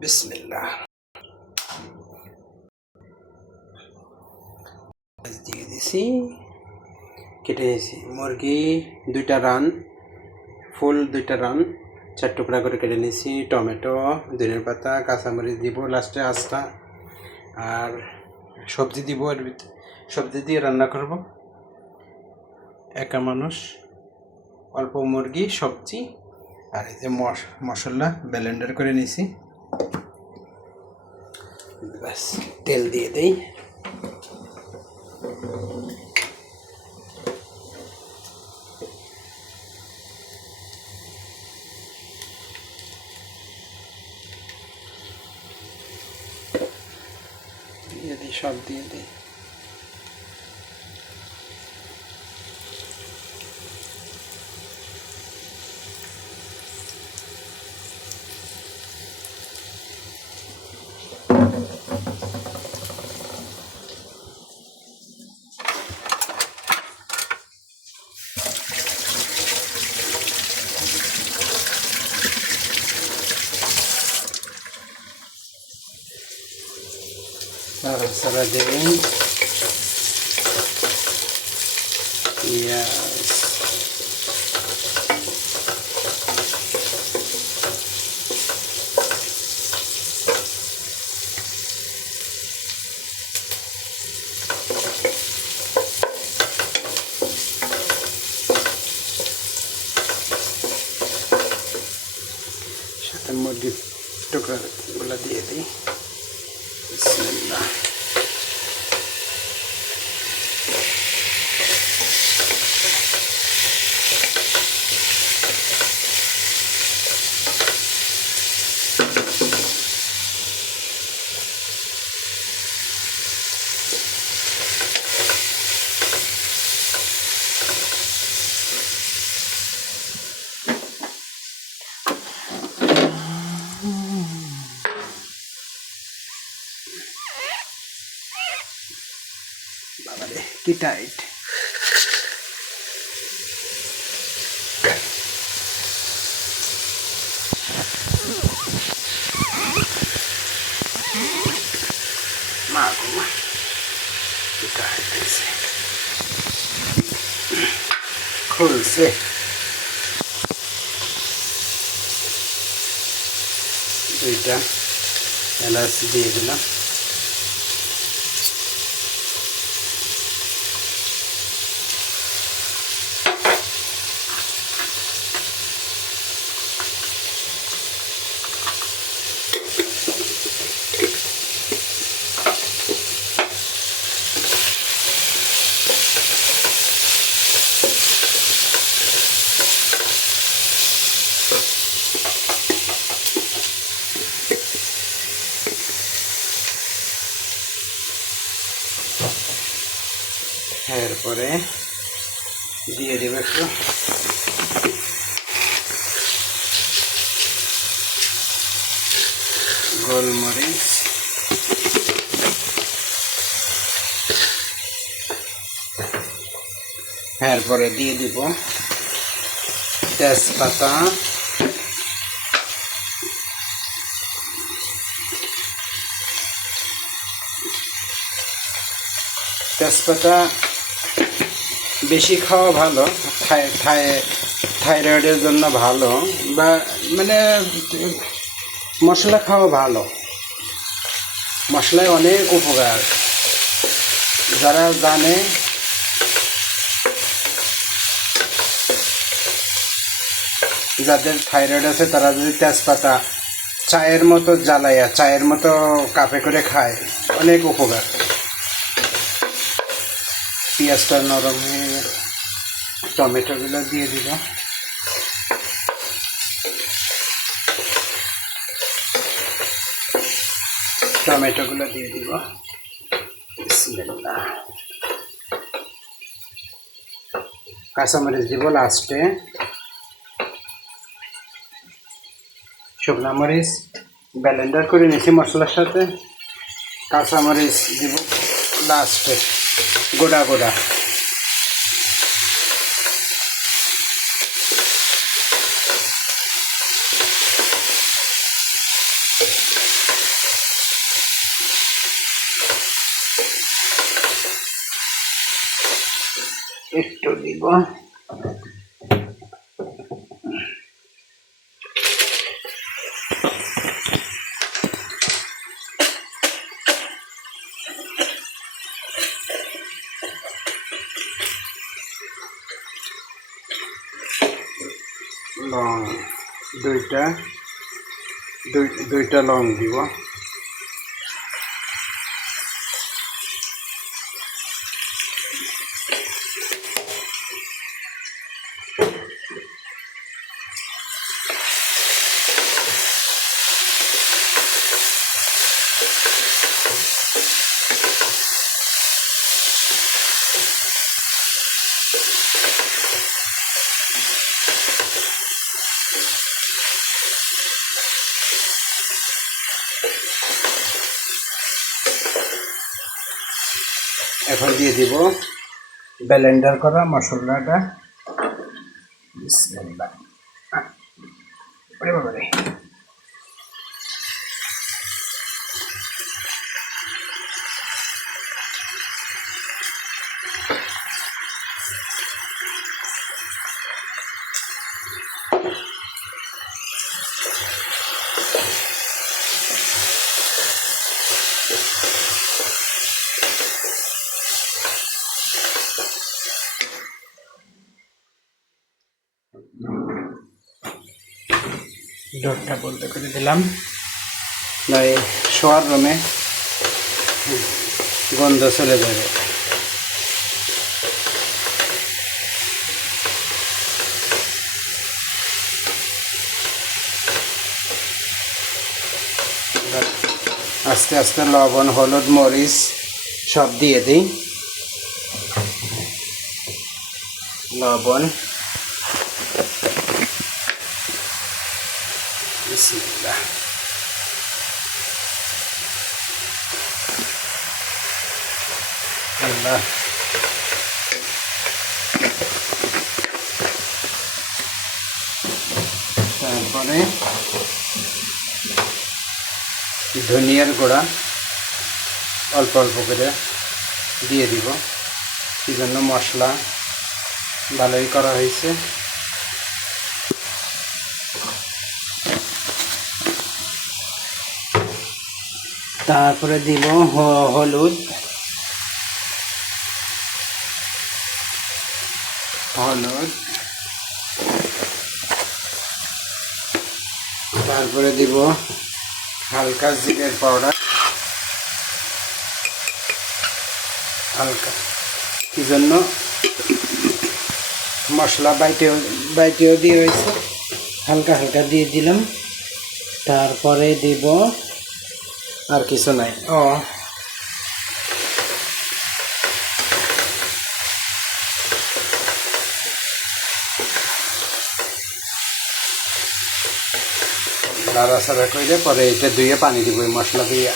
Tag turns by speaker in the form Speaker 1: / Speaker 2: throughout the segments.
Speaker 1: বিসমিল্লাহ। দিয়ে দিছি, কেটে নিয়েছি মুরগি দুইটা রান, ফুল দুইটা রান, চার টুকরা করে কেটে নিয়েছি টমেটো, ধনের পাতা, কাঁচামরিচ দিব, লাস্টে আস্তা। আর সবজি দিব এর ভিতরে সবজি দিয়ে রান্না করব। একা মানুষ, অল্প মুরগি, সবজি, আর এই যে মশ- মশলা ব্লেন্ডার করে নিয়েছি ব্যাস তেল দিয়ে দেই Sarap sarap din. Yes. সাথে মুরগির টুকরাগুলো দিয়ে দিই বিসমিল্লাহ বাবারে কি টাইট মা গো মা কি টাইট হয়েছে খুলছে দুইটা এলাচ দিয়ে দিলাম এরপরে দিয়ে দেবে একটু গোলমরিচ এরপরে দিয়ে দিব তেজপাতা তেজপাতা বেশি খাওয়া ভালো, থাই- থাই- থাইরয়েডের জন্য ভালো, বা মানে মশলা খাওয়া ভালো। মশলায় অনেক উপকার। যারা জানে, যাদের থাইরয়েড আছে, তারা যদি তেজপাতা চায়ের মতো জ্বালাইয়া চায়ের মতো কাপে করে খায়, অনেক উপকার। পেঁয়াজটা নরম হয়ে গেল। টমেটোগুলো দিয়ে দিল। টমেটোগুলো দিয়ে দিব। কাঁচামরিচ দিব লাস্টে। শুকনা মরিচ। ব্লেন্ডার করে নিয়েছি মশলার সাথে। কাঁচামরিচ দিব লাস্টে। গোটা গোটা একটু দিব দুইটা দুই দুইটা লং দিব। এখন দিয়ে দিব ব্লেন্ডার করা মশলাটা। বিসমিল্লাহ। আহ, ডোরটা বলতে করে দিলাম। নয় শোয়ার রুমে গন্ধ চলে যাবে। আস্তে আস্তে লবণ, হলুদ, মরিচ সব দিয়ে দিই। লবণ বিসমিল্লাহ তারপরে ধনিয়ার গুঁড়া অল্প অল্প করে দিয়ে দিব। এই জন্য মশলা ভালোই করা হয়েছে। তারপরে দিব হলুদ। হলুদ। তারপরে দিব হালকা জিরের পাউডার। হালকা। কি জন্য? মশলা বাইটেও বাইটেও দিয়ে হয়েছে। হালকা হালকা দিয়ে দিলাম। তারপরে দিব আর কিছু নাই। ও। নাড়াচাড়া করে পরে এটা ধুয়ে পানি দিব এই মশলা দিয়ে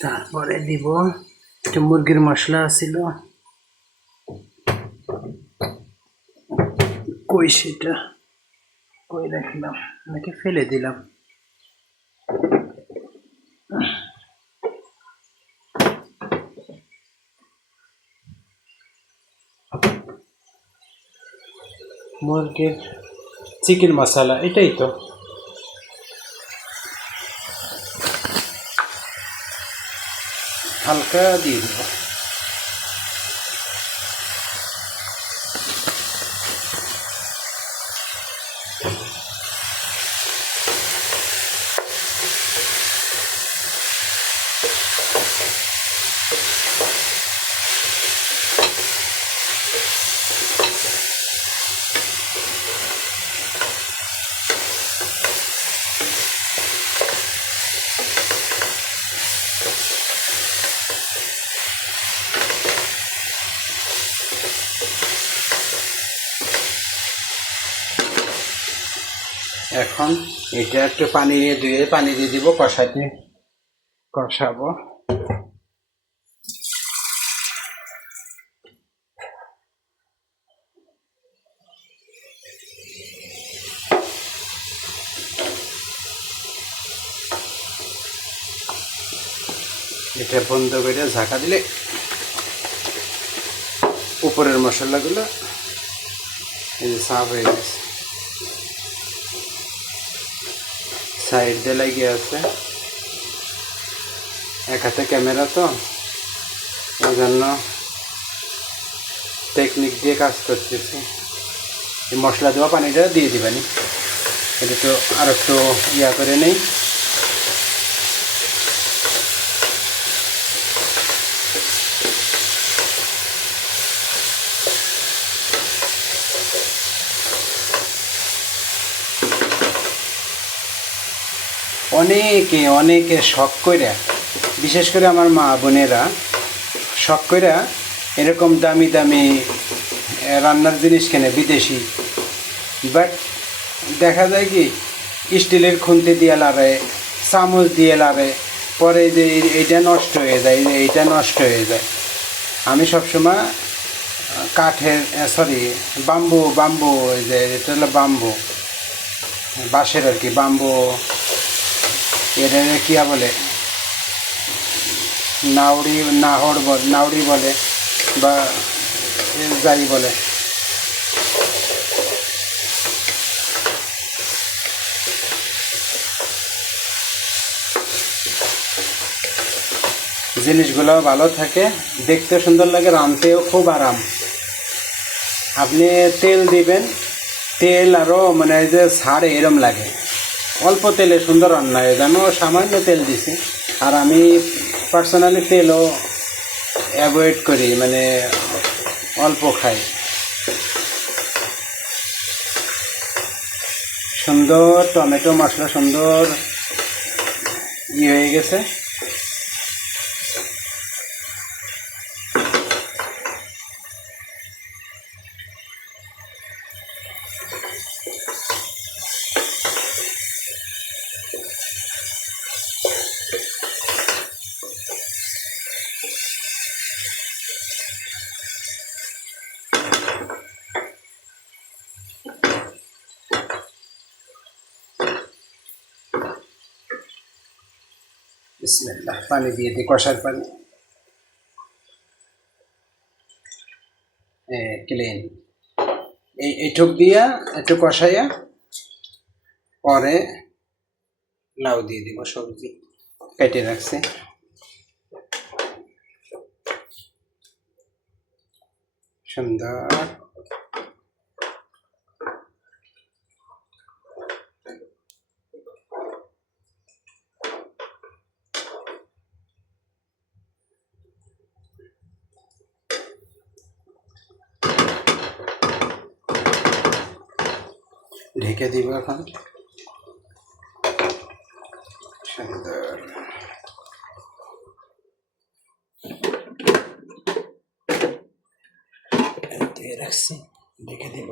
Speaker 1: তারপরে দিব একটা মুরগির মশলা ছিল কই সেটা? কই রাখলাম নাকি ফেলে দিলাম। মুরগির চিকেন মশলা এটাই তো। হালকা দিয়ে দিব। দিলাম। এটা একটু পানি দিয়ে পানি দিয়ে দিব কষাতে। কষাবো। এটা বন্ধ করে ঝাঁকা দিলে উপরের মশলাগুলো এই যে সাফ হয়ে গেছে। সাইড দিয়ে লাগিয়ে আছে। এক হাতে ক্যামেরা তো। ওই জন্য টেকনিক দিয়ে কাজ করতেছি। মশলা দেওয়া পানিটা দিয়ে দিবানি। এটা তো আর একটু ইয়া করে নেই। অনেকে অনেকে শখ কইরা, বিশেষ করে আমার মা বোনেরা, শখ কইরা এরকম দামি দামি রান্নার জিনিস কেনে বিদেশি। বাট দেখা যায় কি, স্টিলের খুন্তি দিয়ে লারে চামচ দিয়ে লারে পরে যে এইটা নষ্ট হয়ে যায় এইটা নষ্ট হয়ে যায়। আমি সবসময়, কাঠের সরি বাম্বু বাম্বু যে, এটা হলো বাম্বু বাঁশের আর কি বাম্বু এটা কিয়া বলে? নাউড়ি নাহড় বলে নাউড়ি বলে বা যাই বলে। জিনিসগুলো ভালো থাকে দেখতে সুন্দর লাগে, রাঁধতেও খুব আরাম। আপনি তেল দিবেন, তেল আরও মানে যে ছাড়ে এরম লাগে। অল্প তেলে সুন্দর রান্না হয় যেন সামান্য তেল দিছি। আর আমি পার্সোনালি তেলও অ্যাভয়েড করি মানে অল্প খাই। সুন্দর টমেটো মশলা সুন্দর ইয়ে হয়ে গেছে। বিসমিল্লাহ, পানি দিয়ে দিই কষার পানি। ক্লিন এই, এইটুক দিয়া, একটু কষাইয়া, পরে লাউ দিয়ে দিব সবজি। কেটে রাখছি। সুন্দর। ঢেকে দিব এখন। সুন্দর। দিয়ে রাখছি ঢেকে দিব।